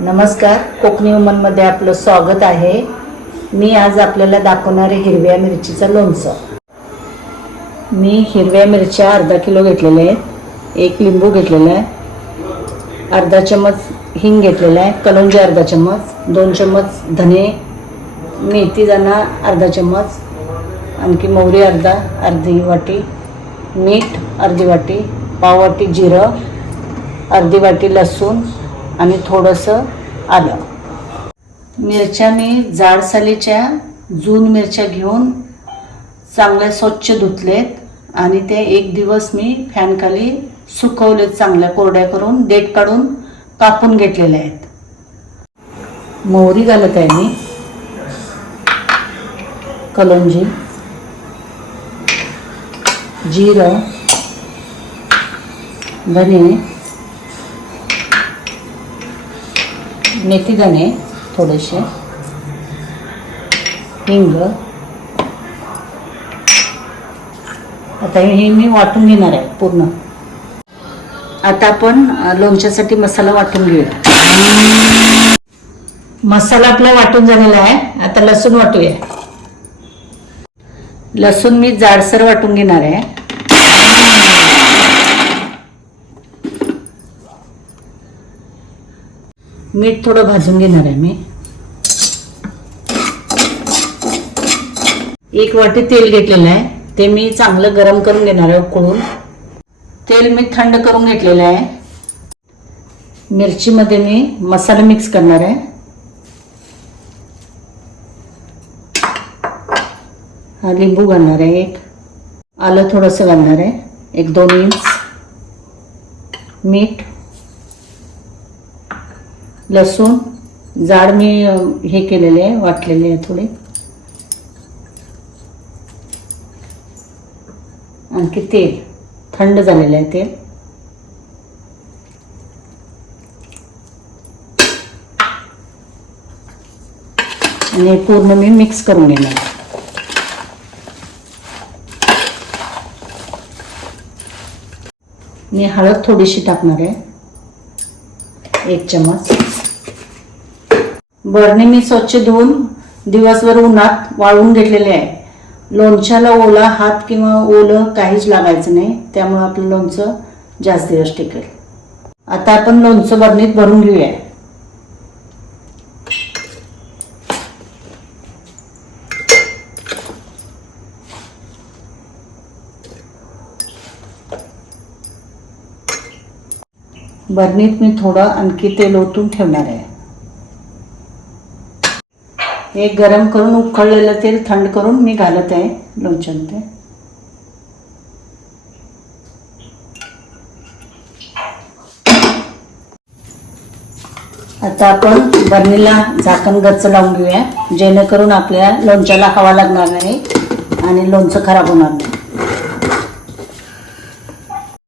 नमस्कार. कोकणी उमनमध्ये आपलं स्वागत आहे. मी आज आपल्याला दाखवणार आहे हिरव्या मिरचीचं लोणचं. मी हिरव्या मिरच्या अर्धा किलो घेतलेल्या आहेत. एक लिंबू घेतलेला आहे. अर्धा चम्मच हिंग घेतलेला आहे. कलोंजी अर्धा चम्मच दोन चम्मच धने मेथी दाणा अर्धा चम्मच आणखी मोहरी अर्धा अर्धी वाटी मीठ अर्धी वाटी पाव वाटी जिरं अर्धी वाटी लसूण आणि थोडंसं आलं. मिरच्या मी जाड सालीच्या जून मिरच्या घेऊन चांगल्या स्वच्छ धुतलेत आणि ते एक दिवस मी फॅनखाली सुकवलेत चांगल्या कोरड्या करून देठ काढून कापून घेतलेल्या आहेत. मोहरी घालत आहे मी. कलंजी. जिरं. धने. मेथी दाणे थोडेसे हिंग. आता हे मी वाटून घेणार आहे पूर्ण. आता आपण लोणच्यासाठी मसाला वाटून घेऊया. मसाला आपला वाटून झालेला आहे. आता लसूण वाटूया. लसूण मी जाडसर वाटून घेणार आहे. मीठ थोडं भाजून घेणार आहे मी. एक वाटी तेल घेतलेलं आहे. ते मी चांगलं गरम करून घेणार आहे उकळून. तेल मी थंड करून घेतलेलं आहे. मिरचीमध्ये मी मसाला मिक्स करणार आहे. हा लिंबू घालणार आहे एक. आलं थोडंसं घालणार आहे. एक दोन इंच. मीठ. लसूण जाड मी हे केलेले आहे वाटलेले आहे थोडे. आणखी तेल थंड झालेलं आहे तेल. आणि पूर्ण मी मिक्स करून घेणार मी हळद थोडीशी टाकणार आहे. एक चमच बरणे मी स्वच्छ धुवून दिवसभर उन्हात वाळवून घेतलेले आहे. लोणच्याला ओला हात किंवा ओलं काहीच लागायचं नाही. त्यामुळं आपलं लोणचं जास्त दिवस टिकेल. आता आपण लोणचं बरणीत भरून घेऊया. बरणीत मी थोडं आणखी तेल ओतून ठेवणार आहे. हे गरम करून उकळलेलं तेल थंड करून मी घालत आहे लोणच्यामध्ये आता आपण बरणीला झाकण गच्च लावून घेऊया जेणेकरून आपल्या लोणच्याला हवा लागणार नाही आणि लोणचं खराब होणार नाही.